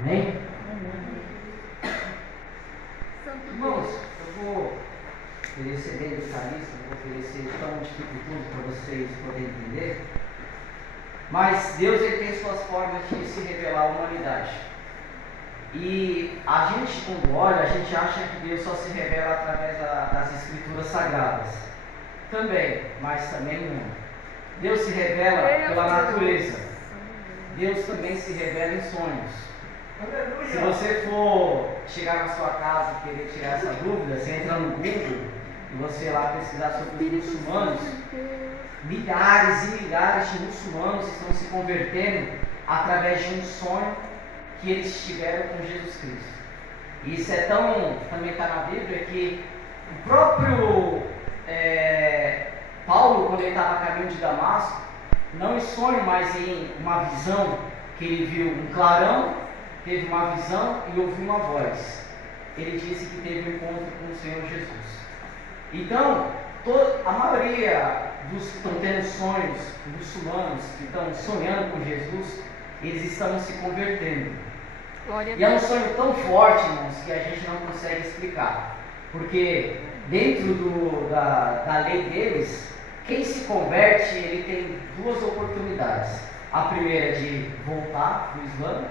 Amém? Irmãos, eu vou querer ser bem detalhista, não vou querer ser tão dificultoso para vocês poderem entender. Mas Deus ele tem suas formas de se revelar à humanidade. E a gente, quando olha, a gente acha que Deus só se revela através das Escrituras Sagradas. Também, mas também não. Deus se revela pela natureza. Deus também se revela em sonhos. Se você for chegar na sua casa e querer tirar essa dúvida, você entra no Google e você lá pesquisar sobre os muçulmanos, milhares e milhares de muçulmanos estão se convertendo através de um sonho que eles tiveram com Jesus Cristo. E isso é tão, também está na Bíblia, que o próprio Paulo, quando ele estava a caminho de Damasco, não em sonho, mas em uma visão, que ele viu um clarão, teve uma visão e ouviu uma voz. Ele disse que teve um encontro com o Senhor Jesus. Então, a maioria dos que estão tendo sonhos, muçulmanos, que estão sonhando com Jesus, eles estão se convertendo. E é um sonho tão forte, irmãos, que a gente não consegue explicar. Porque dentro da lei deles, quem se converte, ele tem duas oportunidades. A primeira é de voltar para o Islã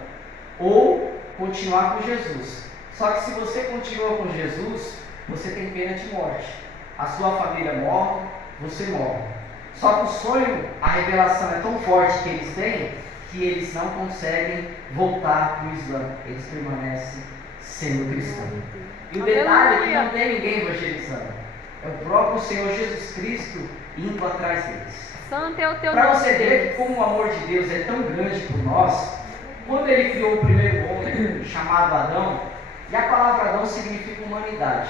ou continuar com Jesus. Só que se você continua com Jesus, você tem pena de morte. A sua família morre, você morre. Só que o sonho, a revelação é tão forte que eles têm, que eles não conseguem voltar para o Islã. Eles permanecem sendo cristãos. E o detalhe é que não tem ninguém evangelizando. É o próprio Senhor Jesus Cristo indo atrás deles. Santo é o teu nome. Para você ver que como o amor de Deus é tão grande por nós, quando ele criou o primeiro homem, chamado Adão, e a palavra Adão significa humanidade.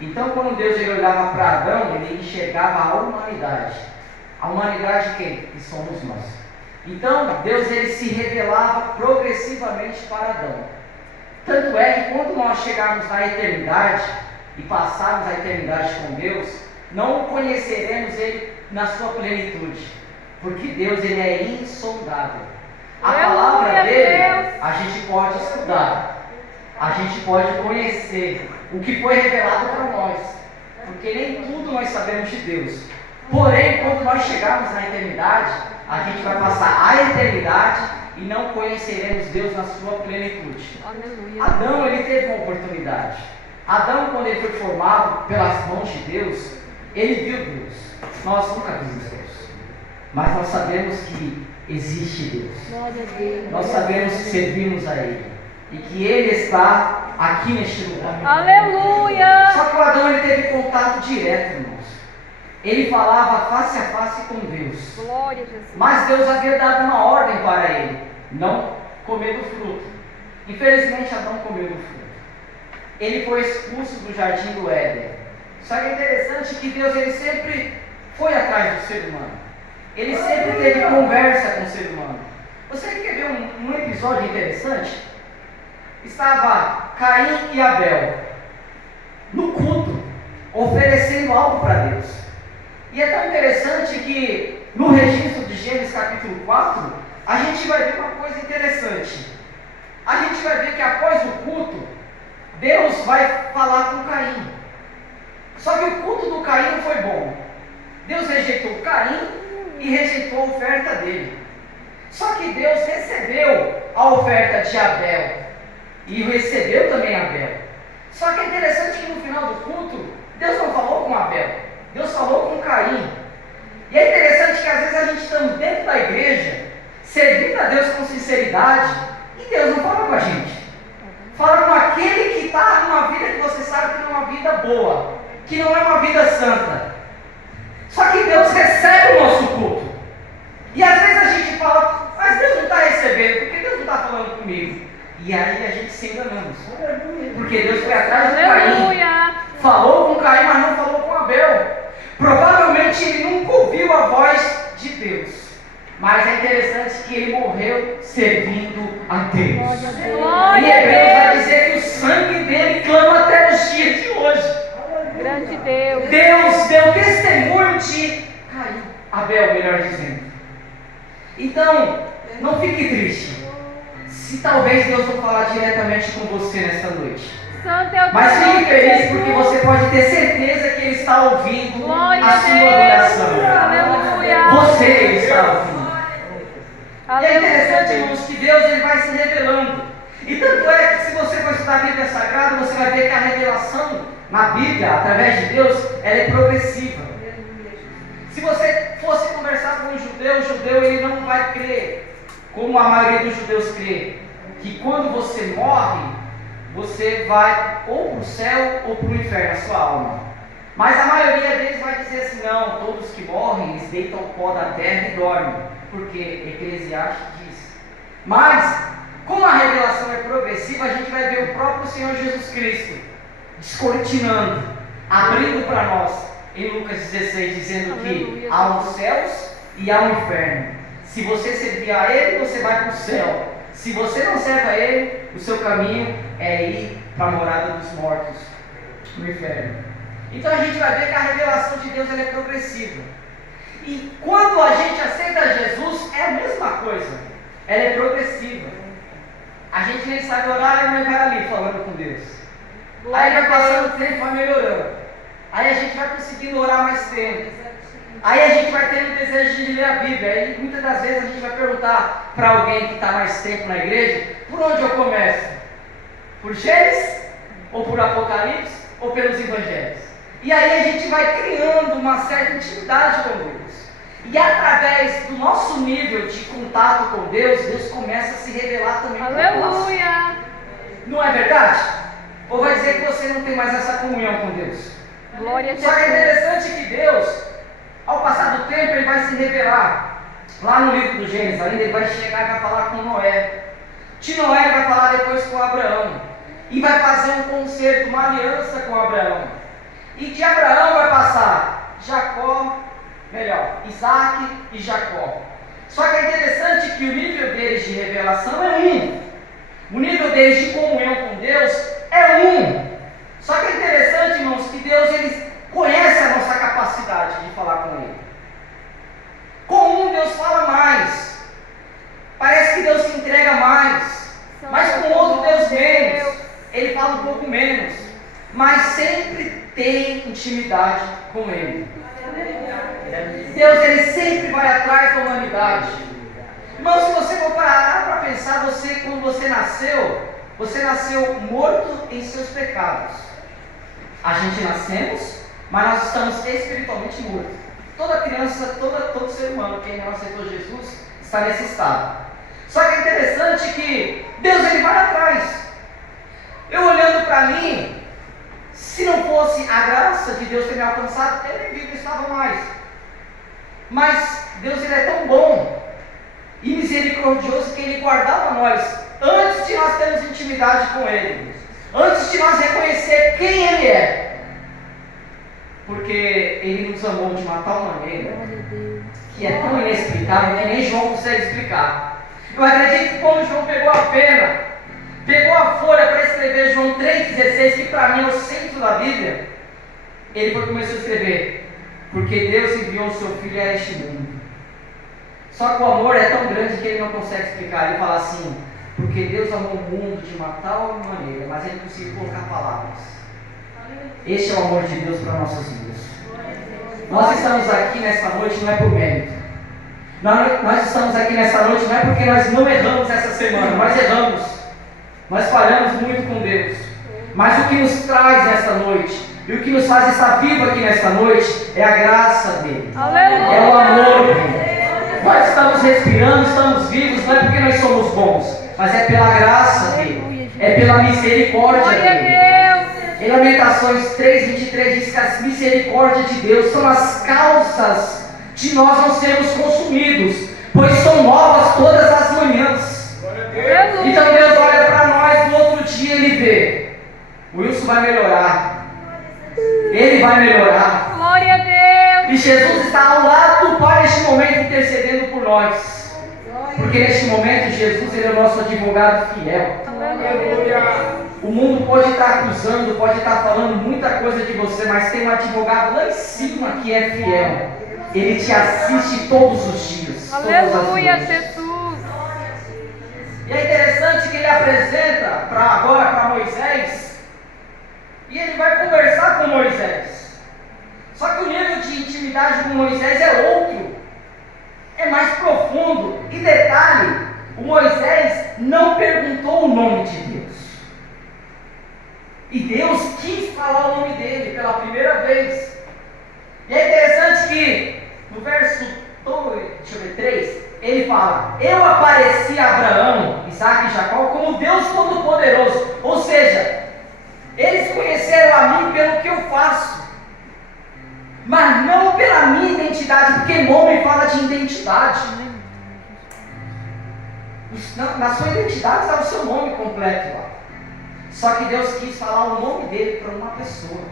Então quando Deus ele olhava para Adão, ele enxergava a humanidade. A humanidade quem? Que somos nós. Então Deus ele se revelava progressivamente para Adão. Tanto é que quando nós chegarmos na eternidade e passarmos a eternidade com Deus, não conheceremos Ele na sua plenitude, porque Deus ele é insondável. A palavra dele a gente pode estudar, a gente pode conhecer o que foi revelado para nós, porque nem tudo nós sabemos de Deus. Porém, quando nós chegarmos na eternidade, a gente vai passar a eternidade e não conheceremos Deus na sua plenitude. Aleluia. Adão ele teve uma oportunidade. Adão, quando ele foi formado pelas mãos de Deus, ele viu Deus. Nós nunca vimos Deus, mas nós sabemos que existe Deus. Glória a Deus. Nós sabemos que servimos a Ele e que Ele está aqui neste lugar. Aleluia. Só que o Adão ele teve contato direto, irmãos. Ele falava face a face com Deus. Glória a Jesus. Mas Deus havia dado uma ordem para ele: não comer do fruto. Infelizmente, Adão comeu do fruto. Ele foi expulso do jardim do Éden. Só que é interessante que Deus ele sempre foi atrás do ser humano. Ele sempre teve conversa com o ser humano. Você quer ver um episódio interessante? Estava Caim e Abel no culto, oferecendo algo para Deus. E é tão interessante que no registro de Gênesis capítulo 4, a gente vai ver uma coisa interessante. A gente vai ver que após o culto, Deus vai falar com Caim. Só que o culto do Caim não foi bom. Deus rejeitou Caim e rejeitou a oferta dele. Só que Deus recebeu a oferta de Abel e recebeu também Abel. Só que é interessante que no final do culto, Deus não falou com Abel, Deus falou com Caim. E é interessante que às vezes a gente está dentro da igreja, servindo a Deus com sinceridade, e Deus não fala com a gente. Fala com aquele que está numa vida que você sabe que não é uma vida boa, que não é uma vida santa. Só que Deus recebe o nosso culto. E às vezes a gente fala, mas Deus não está recebendo, porque Deus não está falando comigo. E aí a gente se enganamos. Porque Deus foi atrás de Caim. Falou com Caim, mas não falou com Abel. Provavelmente ele nunca ouviu a voz de Deus. Mas é interessante que ele morreu servindo a Deus. E Hebreus vai dizer que o sangue dele clama até os dias de hoje. Grande Deus. Deus deu testemunho de Caim, Abel, melhor dizendo. Então, não fique triste. Se se talvez Deus não falar diretamente com você nesta noite. Santo é o Mas teu fique nome, feliz Jesus. porque você pode ter certeza que Ele está ouvindo Glória a a sua Deus. oração. Aleluia. Você está ouvindo. E é interessante, Aleluia. irmãos, que Deus ele vai se revelando. E tanto é que se você for estudar a Bíblia Sagrada, você vai ver que a revelação na Bíblia, através de Deus, ela é progressiva. Se você fosse conversar com um judeu, o judeu ele não vai crer, como a maioria dos judeus crê, que quando você morre, você vai ou para o céu ou para o inferno, a sua alma. Mas a maioria deles vai dizer assim, não, todos que morrem, eles deitam o pó da terra e dormem, porque Eclesiastes diz. Mas, como a revelação é progressiva, a gente vai ver o próprio Senhor Jesus Cristo descortinando, abrindo para nós, em Lucas 16, dizendo que há os céus e há o inferno. Se você servir a Ele, você vai para o céu. Se você não serve a Ele, o seu caminho é ir para a morada dos mortos, no inferno. Então a gente vai ver que a revelação de Deus ela é progressiva. E quando a gente aceita Jesus, é a mesma coisa. Ela é progressiva. A gente nem sabe orar, mas vai ali falando com Deus. Aí vai passando o tempo, vai melhorando. Aí a gente vai conseguindo orar mais tempo. Aí a gente vai tendo o desejo de ler a Bíblia. E muitas das vezes a gente vai perguntar para alguém que está mais tempo na igreja, por onde eu começo? Por Gênesis? Ou por Apocalipse? Ou pelos Evangelhos? E aí a gente vai criando uma certa intimidade com Deus. E através do nosso nível de contato com Deus, Deus começa a se revelar também para nós. Aleluia. Não é verdade? Ou vai dizer que você não tem mais essa comunhão com Deus? Glória a Só que é Jesus. interessante que Deus, ao passar do tempo, Ele vai se revelar. Lá no livro do Gênesis ainda, Ele vai chegar e vai falar com Noé. De Noé Ele vai falar depois com Abraão. E vai fazer um concerto, uma aliança com Abraão. E de Abraão vai passar Isaac e Jacó. Só que é interessante que o nível deles de revelação é um. O nível deles de comunhão com Deus é um. Só que é interessante, irmãos, que Deus ele conhece a nossa capacidade de falar com Ele. Com um Deus fala mais. Parece que Deus se entrega mais. Mas com o outro Deus menos. Ele fala um pouco menos. Mas sempre tem intimidade com Ele. Deus ele sempre vai atrás da humanidade. Irmão, se você for parar para pensar, quando você nasceu morto em seus pecados. A gente nascemos, mas nós estamos espiritualmente mortos. Toda criança, todo ser humano, quem não aceitou Jesus, está nesse estado. Só que é interessante que Deus ele vai atrás. Eu olhando para mim, se não fosse a graça de Deus ter me alcançado, eu nem vivo estava mais. Mas Deus ele é tão bom e misericordioso que Ele guardava nós antes de nós termos intimidade com Ele, antes de nós reconhecer quem Ele é, porque Ele nos amou de uma tal maneira que é tão inexplicável que nem João consegue explicar. Eu acredito que quando João pegou a pena, pegou a folha para escrever João 3,16, que para mim é o centro da Bíblia, ele começou a escrever: porque Deus enviou o seu Filho a este mundo. Só que o amor é tão grande que ele não consegue explicar. Ele fala assim: porque Deus amou o mundo de uma tal maneira, mas ele não conseguiu colocar palavras. Este é o amor de Deus para nossas vidas. Nós estamos aqui nessa noite não é por mérito. Nós estamos aqui nessa noite não é porque nós não erramos essa semana, nós erramos. Nós falhamos muito com Deus. Mas o que nos traz nessa noite, e o que nos faz estar vivo aqui nesta noite, é a graça dele. Aleluia. É o amor dele. Nós estamos respirando, estamos vivos, não é porque nós somos bons, mas é pela graça dele, é pela misericórdia Glória a dele. Deus. Em Lamentações 3,23 diz que as misericórdias de Deus são as causas de nós não sermos consumidos, pois são novas todas as manhãs. Aleluia. Então Deus olha para nós, no outro dia Ele vê: o Wilson vai melhorar, ele vai melhorar. Glória a Deus. E Jesus está ao lado do Pai neste momento intercedendo por nós. Porque neste momento Jesus ele é o nosso advogado fiel. Aleluia. O mundo pode estar acusando, pode estar falando muita coisa de você, mas tem um advogado lá em cima que é fiel. Ele te assiste todos os dias. Todas as Aleluia, noites. Jesus. E é interessante que ele apresenta agora para Moisés, e ele vai conversar com Moisés. Só que o nível de intimidade com Moisés é outro, é mais profundo. E detalhe, o Moisés não perguntou o nome de Deus. E Deus quis falar o nome dele pela primeira vez. E é interessante que no verso 3, ele fala: eu apareci a Abraão, Isaac e Jacó como Deus Todo-Poderoso. Ou seja, eles conheceram a mim pelo que eu faço, mas não pela minha identidade, porque nome fala de identidade. Na sua identidade está o seu nome completo lá. Só que Deus quis falar o nome dele para uma pessoa.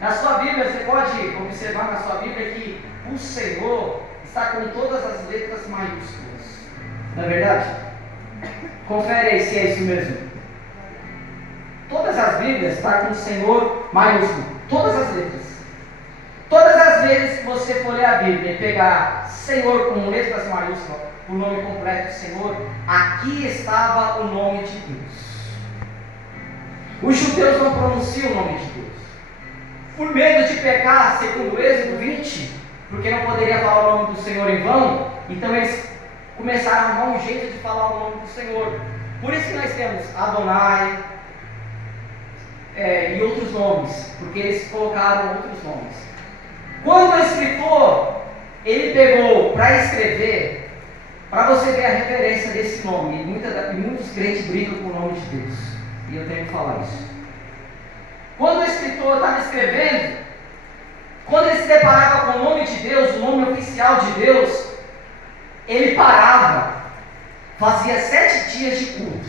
Na sua Bíblia, você pode observar na sua Bíblia que o Senhor está com todas as letras maiúsculas. Não é verdade? Confere aí se é isso mesmo. Todas as Bíblias estão com o Senhor maiúsculo. Todas as letras. Todas as vezes que você for ler a Bíblia e pegar Senhor com letras maiúsculas, o nome completo Senhor, aqui estava o nome de Deus. Os judeus não pronunciam o nome de Deus, por medo de pecar, segundo Êxodo 20, porque não poderia falar o nome do Senhor em vão. Então eles começaram a arrumar um jeito de falar o nome do Senhor. Por isso que nós temos Adonai e outros nomes, porque eles colocaram outros nomes. Quando o escritor ele pegou para escrever, para você ver a referência desse nome, muitos crentes brigam com o nome de Deus, e eu tenho que falar isso. Quando o escritor estava escrevendo, quando ele se deparava com o nome de Deus, o nome oficial de Deus, ele parava, fazia 7 dias de culto,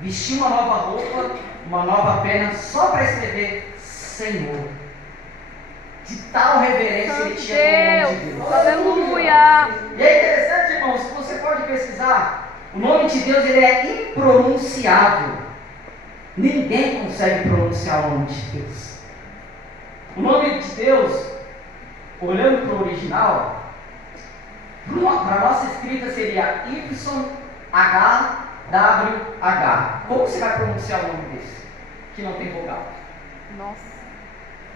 vestia uma nova roupa, uma nova pena, só para escrever Senhor. De tal reverência ele tinha com o nome de Deus. Aleluia! E é interessante, irmãos, que você pode pesquisar, o nome de Deus ele é impronunciável. Ninguém consegue pronunciar o nome de Deus. O nome de Deus, olhando para o original, para a nossa escrita seria YHWH. Como você vai pronunciar o nome desse? Que não tem vogal. Nossa,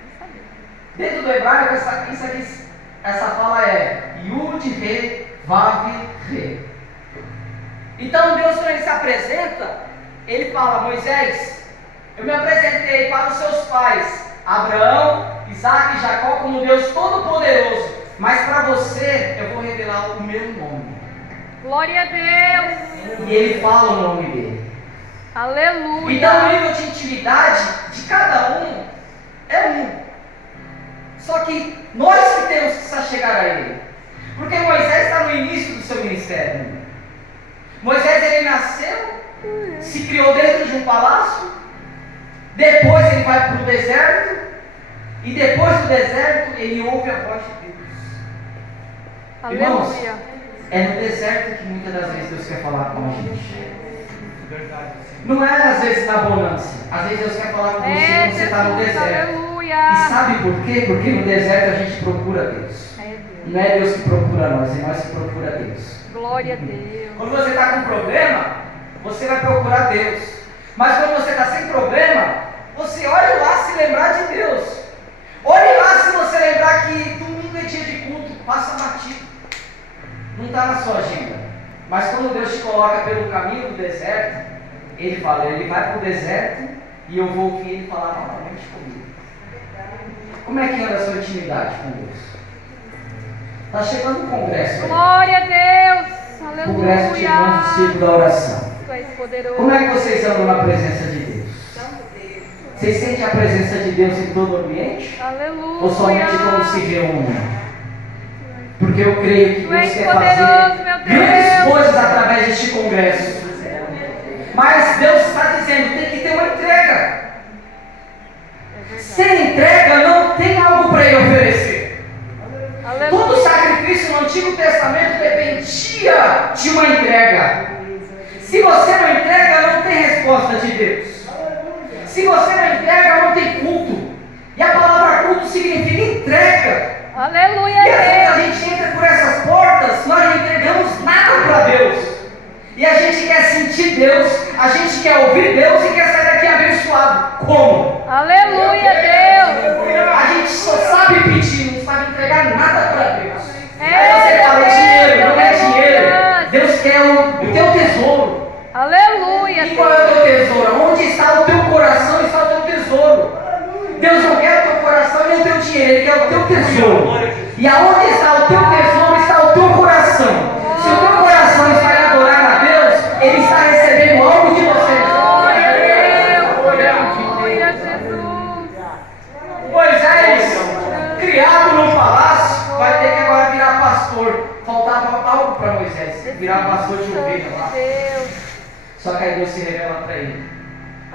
não sabia. Dentro do hebraico, essa fala é Yud, Re, Vav, Re. Então Deus, quando ele se apresenta, ele fala: Moisés, eu me apresentei para os seus pais, Abraão, Isaac e Jacó, como Deus Todo-Poderoso, mas para você eu vou revelar o meu nome. Glória a Deus! E ele fala o nome dele. Aleluia! Então o nível de intimidade de cada um é um. Só que nós que temos que se chegar a ele. Porque Moisés está no início do seu ministério. Moisés ele nasceu, se criou dentro de um palácio, depois ele vai para o deserto, e depois do deserto ele ouve a voz de Deus. Aleluia! Irmãos, é no deserto que muitas das vezes Deus quer falar com a gente. Não é às vezes na bonança. Às vezes Deus quer falar com você quando você está no deserto. Aleluia! E sabe por quê? Porque no deserto a gente procura Deus. Não é Deus que procura nós, é nós que procura Deus. Glória a Deus! Quando você está com problema, você vai procurar Deus. Mas quando você está sem problema, você olha lá se lembrar de Deus. Olhe lá se você lembrar que domingo é dia de culto, passa batido. Não está na sua agenda. Mas quando Deus te coloca pelo caminho do deserto, Ele fala: Ele vai para o deserto e eu vou ouvir Ele falar novamente comigo. Como é que anda a sua intimidade com Deus? Está chegando o congresso. Glória a Deus! Aleluia! Congresso de irmãos do Círculo da Oração. Tu és poderoso. Como é que vocês andam na presença de Deus? Vocês sentem a presença de Deus em todo o ambiente? Aleluia! Ou somente quando se reúnem? Porque eu creio que Tu Deus és quer poderoso, fazer meu Deus. grandes coisas através deste congresso. Mas Deus está dizendo: tem que ter uma entrega. Sem entrega não tem algo para Ele oferecer. Aleluia! Todo sacrifício no Antigo Testamento dependia de uma entrega. Se você não entrega, não tem resposta de Deus. Se você não entrega, não tem culto. E a palavra culto significa entrega. Aleluia! E às vezes a Deus! gente entra por essas portas, nós não entregamos nada. nada para Deus. E a gente quer sentir Deus, a gente quer ouvir Deus e quer sair daqui abençoado. Como? Aleluia, Deus. A gente só sabe pedir, não sabe entregar nada para Deus. É, Aí você fala, Deus, dinheiro, não é dinheiro. aleluia. Deus quer o teu tesouro. Aleluia, E qual é o Deus. teu tesouro? Onde está o teu coração, está o teu tesouro. Deus não quer o teu coração e nem o teu dinheiro, Ele quer o teu tesouro. E aonde está o teu tesouro, está o teu coração. Se o teu coração está em adorar a Deus, Ele está recebendo algo de você. Glória a Deus. Glória a Jesus. Moisés, criado no palácio, vai ter que agora virar pastor. Faltava algo para Moisés, virar pastor de ovelha lá. Deus. Só que aí Deus se revela para ele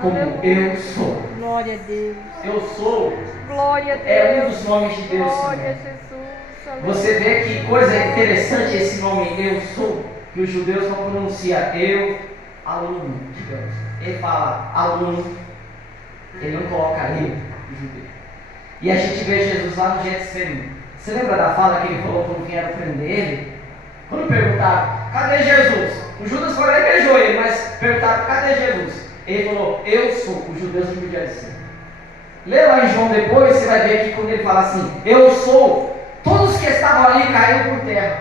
como Aleluia. eu sou. Glória a Deus. Eu sou Glória a Deus. é um dos nomes de Deus Glória a também. Jesus. Aleluia. Você vê que coisa interessante esse nome eu sou, que os judeus não pronunciam eu, aluno, digamos. Ele fala aluno, ele não coloca eu, o judeu. E a gente vê Jesus lá no Getsemane. Você lembra da fala que ele falou quando vieram prender ele? Quando perguntaram, cadê Jesus? O Judas foi lá e beijou ele, mas perguntaram, cadê Jesus? Ele falou, eu sou, os judeus não podiam dizer. Lê lá em João depois, você vai ver que quando ele fala assim, eu sou, todos que estavam ali caíram por terra.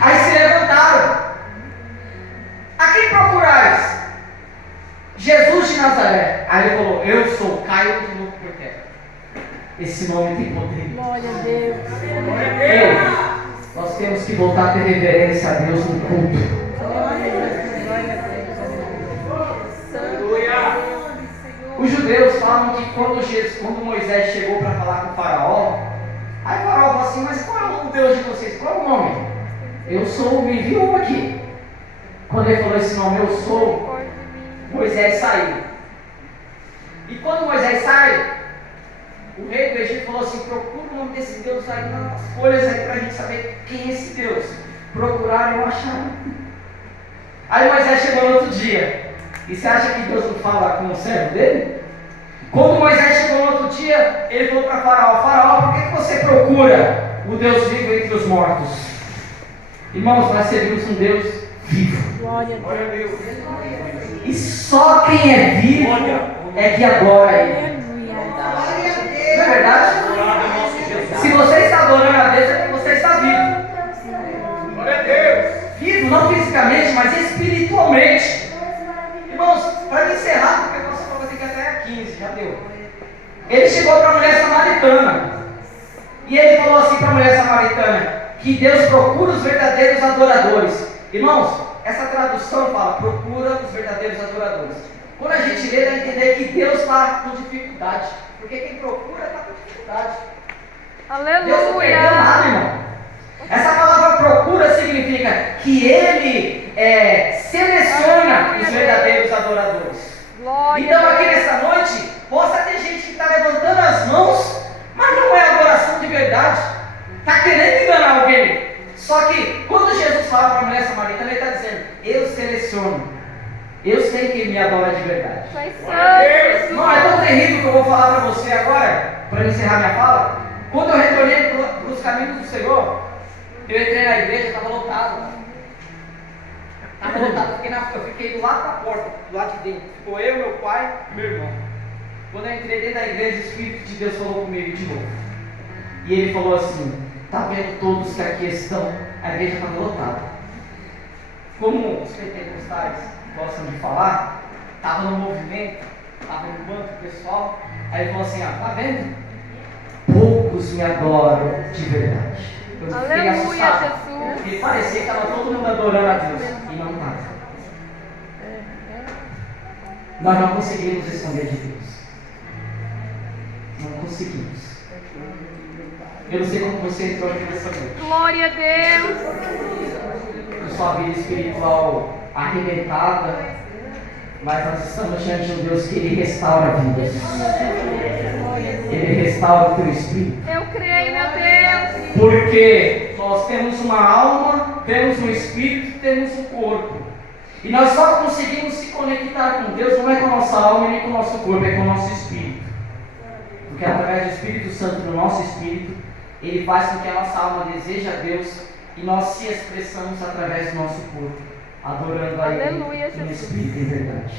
Aí se levantaram. A quem procurais? Jesus de Nazaré. Aí ele falou, eu sou, caiu de novo por terra. Esse nome tem poder. Glória a Deus. Ei, nós temos que voltar a ter reverência a Deus no culto. Os judeus falam que quando Moisés chegou para falar com o faraó, aí o faraó falou assim, mas qual é o Deus de vocês? Qual é o nome? Eu sou, me enviou aqui. Quando ele falou esse nome, eu sou, Moisés saiu. E quando Moisés sai, o rei do Egito falou assim, procura o nome desse Deus aí nas folhas aí para a gente saber quem é esse Deus. Procuraram e não acharam. Aí Moisés chegou no outro dia. E você acha que Deus não fala com o servo dele? Quando Moisés chegou no outro dia, ele falou para Faraó, Faraó, por que você procura o Deus vivo entre os mortos? Irmãos, nós servimos um Deus vivo. Glória a Deus. E só quem é vivo é que adora Ele. Não é verdade? Se você está adorando a Deus, é porque você está vivo. Glória a Deus. Vivo, não fisicamente, mas espiritualmente. Irmãos, para encerrar, porque a nossa prova tem que ir até a 15, já deu. Ele chegou para a mulher samaritana. E ele falou assim para a mulher samaritana, que Deus procura os verdadeiros adoradores. Irmãos, essa tradução fala, procura os verdadeiros adoradores. Quando a gente lê, vai entender que Deus está com dificuldade. Porque quem procura está com dificuldade. Deus não perdeu nada, Aleluia. irmão. Essa palavra procura significa que Ele seleciona os verdadeiros adoradores. Glória Então a aqui Deus. nessa noite, possa ter gente que está levantando as mãos, mas não é adoração de verdade. Está querendo enganar alguém. Só que quando Jesus fala para a mulher samaritana, Ele está dizendo, eu seleciono. Eu sei quem me adora de verdade. Tu és santo, Jesus. Não, é tão terrível que eu vou falar para você agora, para encerrar minha fala. Quando eu retornei para os caminhos do Senhor, eu entrei na igreja, estava lotado. Estava lotado, eu fiquei do lado da porta, do lado de dentro. Ficou eu, meu pai e meu irmão. Quando eu entrei dentro da igreja, o Espírito de Deus falou comigo de novo. E ele falou assim, está vendo todos que aqui estão? A igreja estava lotada. Como os pentecostais gostam de falar, estava no movimento, estava no banco pessoal. Aí ele falou assim, está vendo? Poucos me adoram de verdade. Eu fiquei Aleluia, assustado. Jesus. Porque parecia que estava todo mundo adorando a Deus. E não estava. Nós não conseguimos esconder de Deus. Não conseguimos. Eu não sei como você entrou aqui nessa noite. Glória a Deus. Com sua vida espiritual arrebentada. Mas nós estamos diante de um Deus que Ele restaura vidas. Ele restaura o teu espírito. Eu creio, meu Deus. Porque nós temos uma alma, temos um espírito, temos um corpo. E nós só conseguimos se conectar com Deus, não é com a nossa alma nem com o nosso corpo, é com o nosso espírito. Porque através do Espírito Santo no nosso espírito, Ele faz com que a nossa alma deseje a Deus e nós se expressamos através do nosso corpo, adorando a Ele Aleluia, em Jesus. espírito e em verdade.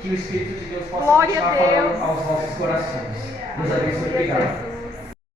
Que o Espírito de Deus possa Glória continuar a Deus. falando aos nossos corações. Deus abençoe. Aleluia, Obrigado. Jesus.